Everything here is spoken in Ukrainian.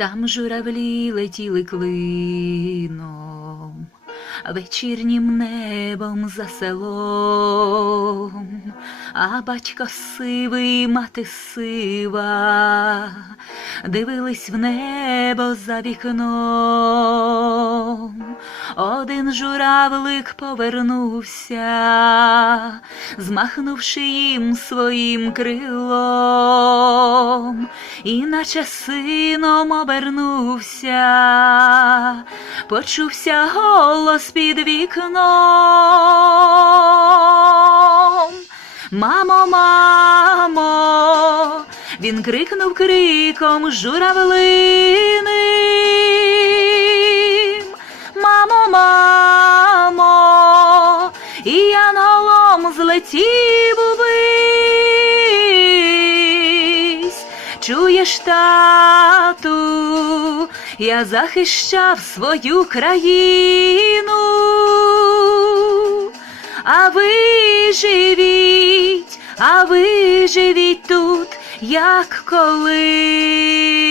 Там журавлі летіли клином, вечірнім небом за селом, а батько сивий, мати сива, дивились в небо за вікном. Один журавлик повернувся, змахнувши їм своїм крилом, і наче сином обернувся, почувся голос під вікном. Мамо, мамо, він крикнув криком журавлиним. Мамо, мамо, і янголом злетів Чуєш, тату, я захищав свою країну. А ви живіть, а ви живіть тут, як колись.